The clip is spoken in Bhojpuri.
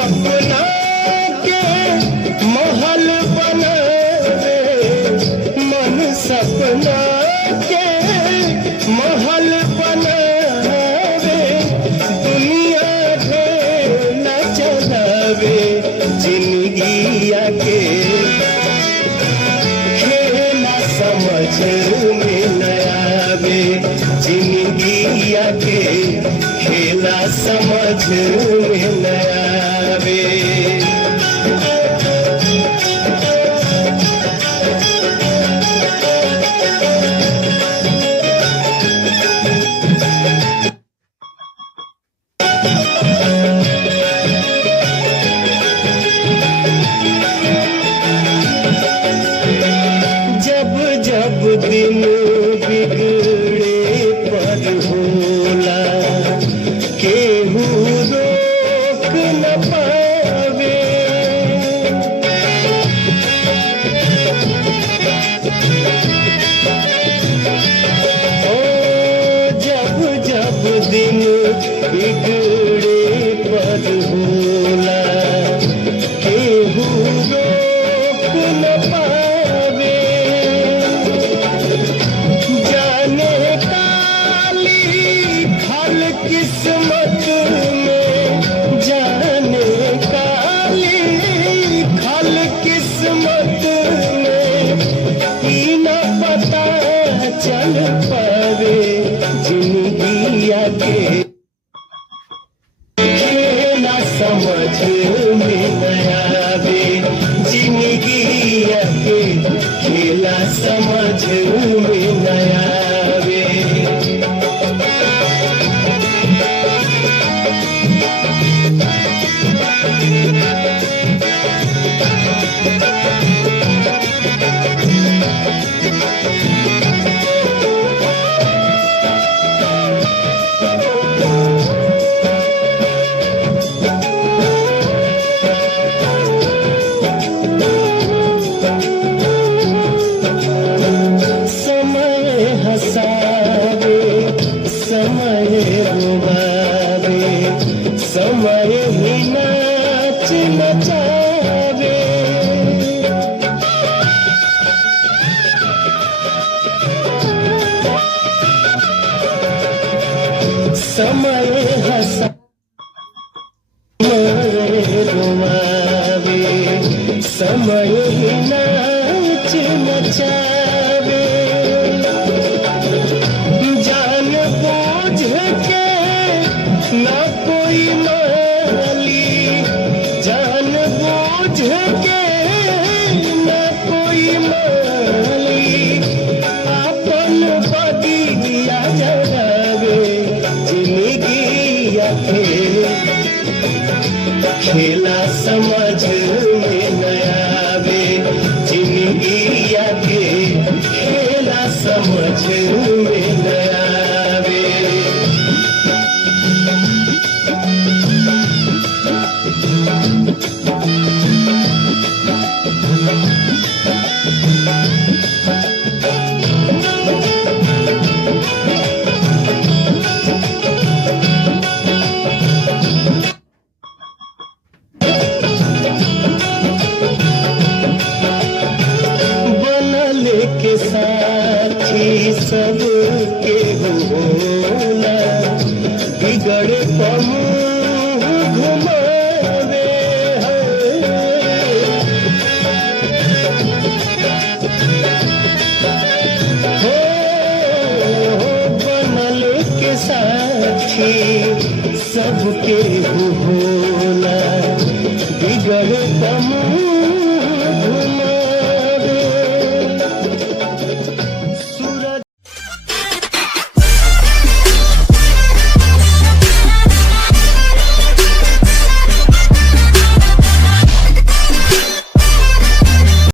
सपना के महल बनावे, मन सपना के महल बनावे, दुनिया ढेला चलावे, जिंदगिया के खेला समझ में न आवे, जिंदगिया के खेला समझ में न आवे। जब जब दिन बिगड़े पर होला, केहू रोक न पावे। ओ जब जब दिन बिगड़े पर होला, केहू रोक न पावे। जाने काली खल किस्मत में, जाने काली खल किस्मत में, ई न पता चल पावे, जिंदगिया के खेला समझ में न आवे, जिंदगिया के खेला समझ में न आवे। समय हंसावे, समय रुवावे, समय ही नाच नचावे। समय हंसा, समय रुवावे, समय ही नाच नचावे। जान बूझ के ना कोई माली, जान बूझ के ना कोई माली, आपन बगिया जगावे, जिंदगिया के खेला समझ में न आवे, जिंदगिया के खेला समझ में न आवे। बनल के साथी सब के होला, बिगड़ पमुँह घुमावे हो। बनल के साथी सब के होला,